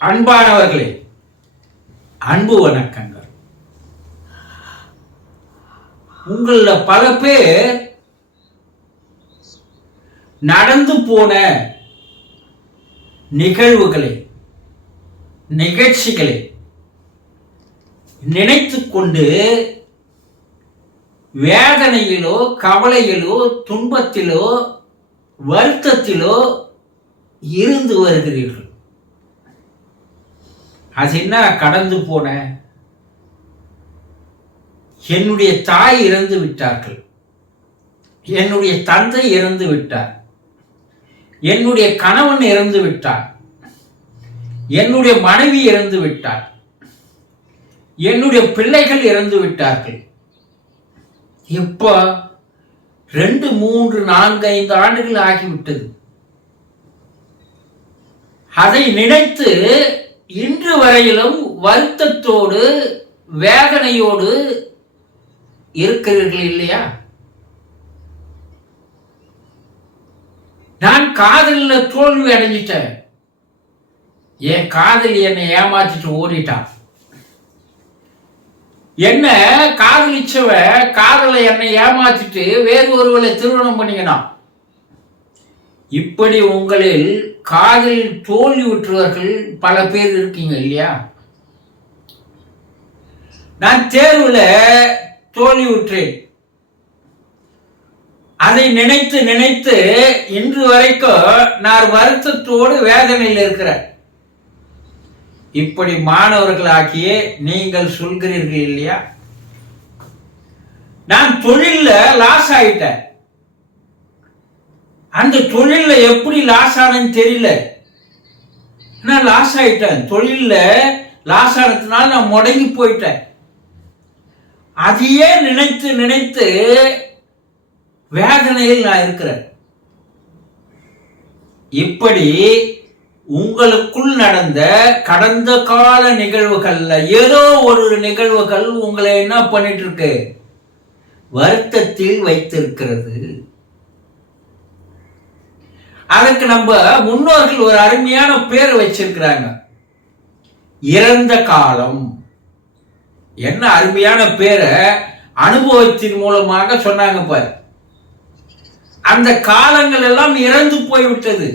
அன்பானவர்களே, அன்பு வணக்கங்கள். உங்கள பல பேர் நடந்து போன நிகழ்வுகளை, நிகழ்ச்சிகளை நினைத்துக் கொண்டு வேதனையிலோ, கவலையிலோ, துன்பத்திலோ, வருத்தத்திலோ இருந்து வருகிறீர்கள். அது என்ன கடந்து போன, என்னுடைய தாய் இறந்து விட்டார்கள், என்னுடைய தந்தை இறந்து விட்டார், என்னுடைய கணவன் இறந்து விட்டார், என்னுடைய மனைவி இறந்து விட்டார், என்னுடைய பிள்ளைகள் இறந்து விட்டார்கள். எப்போ? 2, 3, 4, 5 ஆண்டுகள் ஆகிவிட்டது. அதை நினைத்து இன்று வரையிலும் வருத்தத்தோடு, வேதனையோடு இருக்கிறீர்கள் இல்லையா? நான் காதலில் தோல்வி அடைஞ்சிட்டேன், என் காதலி என்னை ஏமாத்திட்டு ஓடிட்டான், என்ன காதலிச்சவ காதலை என்னை ஏமாத்திட்டு வேறு ஒருவரை திருமணம் பண்ணிக்கணும். இப்படி உங்களில் காதலில் தோல்வி விட்டுவர்கள் பல பேர் இருக்கீங்க இல்லையா? நான் தேர்வுல தோல்வி விட்டேன், அதை நினைத்து நினைத்து இன்று வரைக்கும் நான் வருத்தத்தோடு வேதனையில் இருக்கிறேன். இப்படி மாணவர்களாகிய நீங்கள் சொல்கிறீர்கள் இல்லையா? நான் தொழில்ல லாஸ் ஆயிட்டேன், அந்த தொழில்ல எப்படி லாஸ் ஆனன்னு தெரியல, நான் லாஸ் ஆயிட்டேன், தொழில்ல லாஸ் ஆனதுனால நான் முடங்கி போயிட்டேன். அதையே நினைத்து நினைத்து வேதனையில் நான் இருக்கிறேன். இப்படி உங்களுக்குள் நடந்த கடந்த கால நிகழ்வுகள்ல ஏதோ ஒரு நிகழ்வுகள் உங்களை என்ன பண்ணிட்டு இருக்கு? வருத்தத்தில் வைத்திருக்கிறது. அதற்கு நம்ம முன்னோர்கள் ஒரு அருமையான பேர் வச்சிருக்கிறாங்க, இறந்த காலம். என்ன அருமையான பேரை அனுபவத்தின் மூலமாக சொன்னாங்க பாரு. அந்த காலங்கள் எல்லாம் இறந்து போய்விட்டது,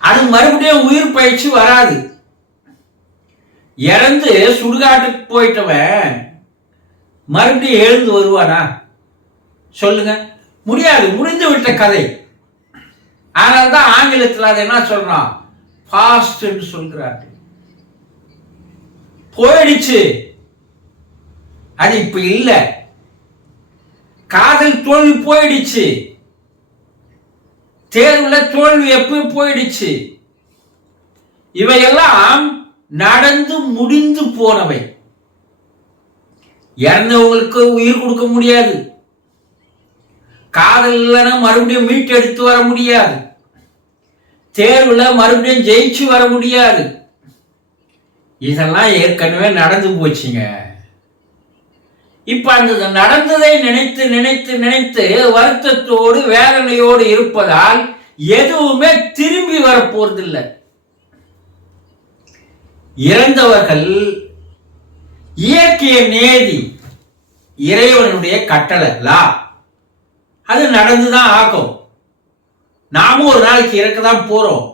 அது மறுபடியும் உயிர் பயிற்சி வராது. இறந்து சுடுகாட்டுக்கு போயிட்டவன் மறுபடியும் எழுந்து வருவானா? சொல்லுங்க, முடியாது, முடிந்து விட்ட கதை. அதனால்தான் ஆங்கிலத்தில் அதை என்ன சொல்றான்? பாஸ்ட் என்று சொல்கிறார்கள். போயிடுச்சு, அது இப்ப இல்லை. காதல் தோல்வி போயிடுச்சு, தேர்வுல தோல்வி எப்பவும் போயிடுச்சு. இவையெல்லாம் நடந்து முடிந்து போனவை. இறந்தவங்களுக்கு உயிர் கொடுக்க முடியாது, காதல் இல்லைன்னா மறுபடியும் மீட்டு எடுத்து வர முடியாது, தேர்வுல மறுபடியும் ஜெயிச்சு வர முடியாது. இதெல்லாம் ஏற்கனவே நடந்து போச்சுங்க. இப்ப அந்த நடந்ததை நினைத்து நினைத்து நினைத்து வருத்தத்தோடு வேதனையோடு இருப்பதால் எதுவுமே திரும்பி வரப்போறதில்லை. இறந்தவர்கள் இயற்கைய நேதி, இறைவனுடைய கட்டளை, அது நடந்துதான் ஆகும். நாமும் ஒரு நாளைக்கு இறக்கதான் போறோம்.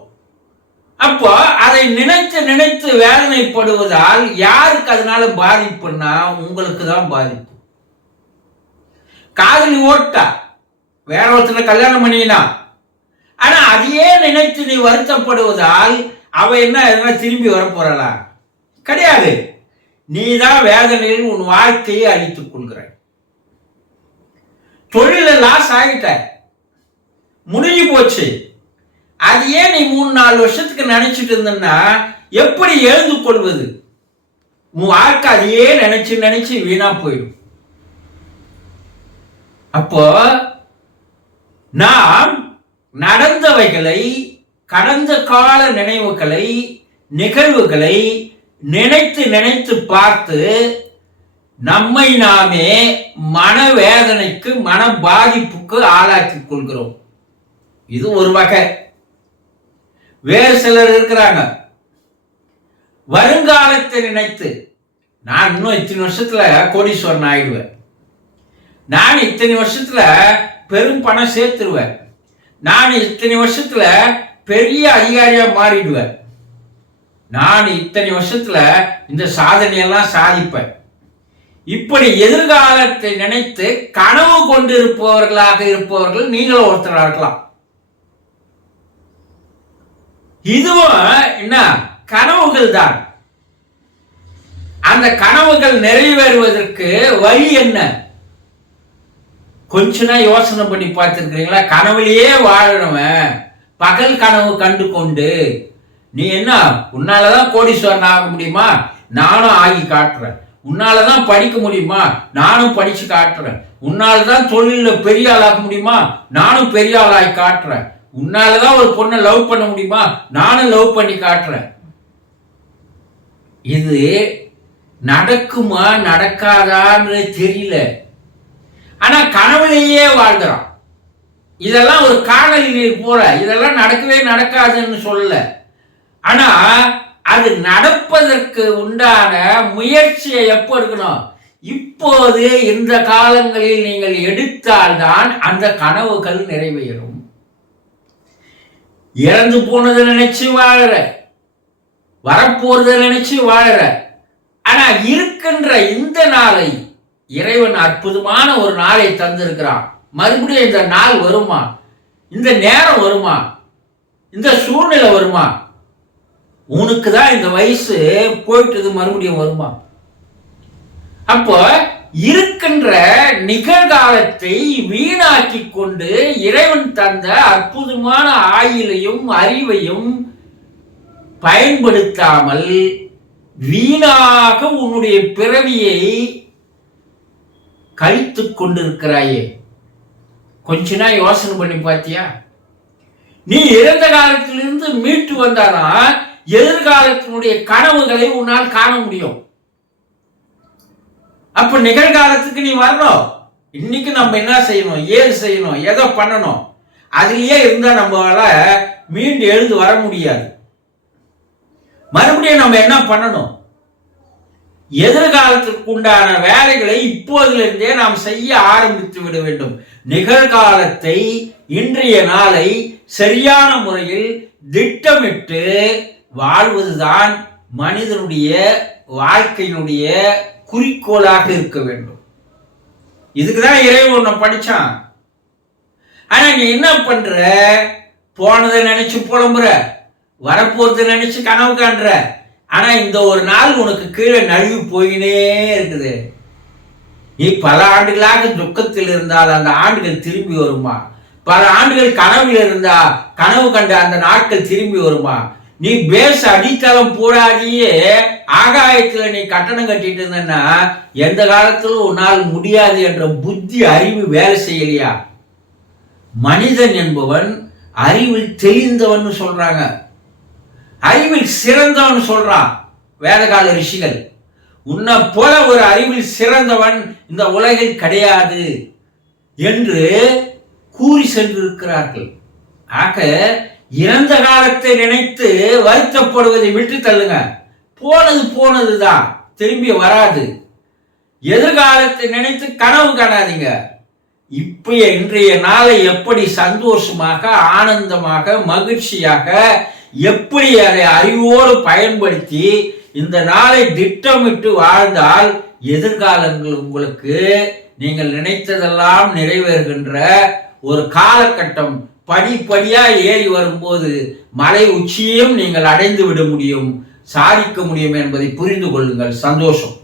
அப்போ அதை நினைத்து நினைத்து வேதனைப்படுவதால் யாருக்கு அதனால பாதிப்புன்னா உங்களுக்கு தான் பாதிப்பு. காதலி ஓட்டா வேற ஒருத்தனை கல்யாணம் பண்ணினா, ஆனா அதையே நினைத்து நீ வருத்தப்படுவதால் அவ என்ன திரும்பி வர போறா? கிடையாது. நீ தான் வேதனையில் உன் வாழ்க்கையை அழித்துக் கொள்கிறாய். தொழில லாஸ் ஆகிட்ட, முடிஞ்சு போச்சு. அது ஏன் நீ 3-4 வருஷத்துக்கு நினைச்சிட்டு இருந்தன்னா எப்படி எழுந்து கொள்வது? உன் வாழ்க்கை அதையே நினைச்சு நினைச்சு வீணா போயிடும். அப்போ நாம் நடந்தவைகளை, கடந்த கால நினைவுகளை, நிகழ்வுகளை நினைத்து நினைத்து பார்த்து நம்மை நாமே மனவேதனைக்கு, மன பாதிப்புக்கு ஆளாக்கிக் கொள்கிறோம். இது ஒரு வகை. வேறு சிலர் இருக்கிறாங்க, வருங்காலத்தை நினைத்து நான் இன்னும் இத்தனை வருஷத்துல கோடீஸ்வரன் ஆயிடுவேன், நான் இத்தனை வருஷத்துல பெரும் பணம் சேர்த்துருவேன், நான் இத்தனை வருஷத்துல பெரிய அதிகாரியா மாறிடுவேன், நான் இத்தனை வருஷத்துல இந்த சாதனையெல்லாம் சாதிப்பேன். இப்படி எதிர்காலத்தை நினைத்து கனவு கொண்டு இருப்பவர்கள் நீங்களும் ஒருத்தரா இருக்கலாம். இதுவும் என்ன கனவுகள் தான். அந்த கனவுகள் நிறைவேறுவதற்கு வழி என்ன? கொஞ்ச நாள் யோசனை பண்ணி பார்த்திருக்கிறீங்களா? கனவுலயே வாழறவன் பகல் கனவு கண்டு கொண்டு நீ என்ன உன்னாலதான் கோடீஸ்வரன் ஆக முடியுமா, நானும் ஆகி காட்டுறேன், உன்னாலதான் படிக்க முடியுமா, நானும் படிச்சு காட்டுறேன், உன்னாலதான் தொழில பெரிய ஆளாக முடியுமா, நானும் பெரிய ஆளாகி காட்டுறேன், உன்னாலதான் ஒரு பொண்ணை லவ் பண்ண முடியுமா, நானும் லவ் பண்ணி காட்டுறேன். இது நடக்குமா நடக்காதான்னு தெரியல. ஆனா கனவுலேயே வாழ்கிறான். இதெல்லாம் ஒரு காணொலி போல, இதெல்லாம் நடக்கவே நடக்காதுன்னு சொல்லல. ஆனா அது நடப்பதற்கு உண்டான முயற்சியை எப்போ எடுக்கணும்? இப்போது இந்த காலங்களில் நீங்கள் எடுத்தால்தான் அந்த கனவுகள் நிறைவேறும். இறந்து போனதை நினைச்சு வாழற, வரப்போறதை நினைச்சு வாழற. ஆனா இருக்கின்ற இந்த நாளை இறைவன் அற்புதமான ஒரு நாளை தந்திருக்கிறான். மறுபடியும் இந்த நாள் வருமா, இந்த நேரம் வருமா, இந்த சூழ்நிலை வருமா? உனக்கு தான் இந்த வயசு போயிட்டது, மறுபடியும் வருமா? அப்போ இருக்கின்ற நிகழ்காலத்தை வீணாக்கி கொண்டு இறைவன் தந்த அற்புதமான ஆயுளையும் அறிவையும் பயன்படுத்தாமல் வீணாக உன்னுடைய பிறவியை கழித்துக் கொண்டிருக்கிறாயே. கொஞ்ச நாள் யோசனை பண்ணி பார்த்தியா? நீ இறந்த காலத்திலிருந்து மீட்டு வந்தாதான் எதிர்காலத்தினுடைய கனவுகளை உன்னால் காண முடியும். அப்ப நிகழ்காலத்துக்கு நீ வரணும். இன்னைக்கு நம்ம என்ன செய்யணும், ஏது செய்யணும், எதை பண்ணணும், அதுலயே இருந்தா நம்மளால மீண்டு எழுந்து வர முடியாது. மறுபடியும் நம்ம என்ன பண்ணணும்? எதிர்காலத்திற்கு உண்டான வேலைகளை இப்போதிலிருந்தே நாம் செய்ய ஆரம்பித்து விட வேண்டும். நிகழ்காலத்தை, இன்றைய நாளை சரியான முறையில் திட்டமிட்டு வாழ்வதுதான் மனிதனுடைய வாழ்க்கையினுடைய குறிக்கோளாக இருக்க வேண்டும். இதுக்குதான் இறைவன் உன்னை படிச்சான். ஆனா நீ என்ன பண்ற? போனதை நினைச்சு புலம்புற, வரப்போறதை நினைச்சு கனவு காண்ற. ஆனா இந்த ஒரு நாள் உனக்கு கீழே நழுவி போயினே இருக்குது. நீ பல ஆண்டுகளாக துக்கத்தில் இருந்தால் அந்த ஆண்டுகள் திரும்பி வருமா? பல ஆண்டுகள் கனவில் இருந்தா கனவு கண்ட அந்த நாட்கள் திரும்பி வருமா? நீ பேச அடித்தளம் போடாதியே ஆகாயத்துல நீ கட்டணம் கட்டிட்டு இருந்தன்னா எந்த காலத்திலும் உன்னால் முடியாது என்ற புத்தி அறிவு வேலை செய்யலையா? மனிதன் என்பவன் அறிவில் தெளிந்தவன் சொல்றாங்க, அறிவில் சிறந்தவன் சொல்றான் வேதகால ரிஷிகள். உன்னை போல ஒரு அறிவில் சிறந்தவன் இந்த உலகில் கிடையாது என்று கூறி சென்றிருக்கிறார்கள். ஆக இறந்த காலத்தை நினைத்து வருத்தப்படுவதை விட்டு தள்ளுங்க. போனது போனதுதான், திரும்பி வராது. எதிர்காலத்தை நினைத்து கனவு காணாதீங்க. இப்ப இன்றைய நாளை எப்படி சந்தோஷமாக, ஆனந்தமாக, மகிழ்ச்சியாக எப்படி அதை அறிவோடு பயன்படுத்தி இந்த நாளை திட்டமிட்டு வாழ்ந்தால் எதிர்காலங்கள் உங்களுக்கு நீங்கள் நினைத்ததெல்லாம் நிறைவேறுகின்ற ஒரு காலகட்டம் படிப்படியா ஏறி வரும்போது மலை உச்சியையும் நீங்கள் அடைந்து விட முடியும், சாதிக்க முடியும் என்பதை புரிந்து கொள்ளுங்கள். சந்தோஷம்.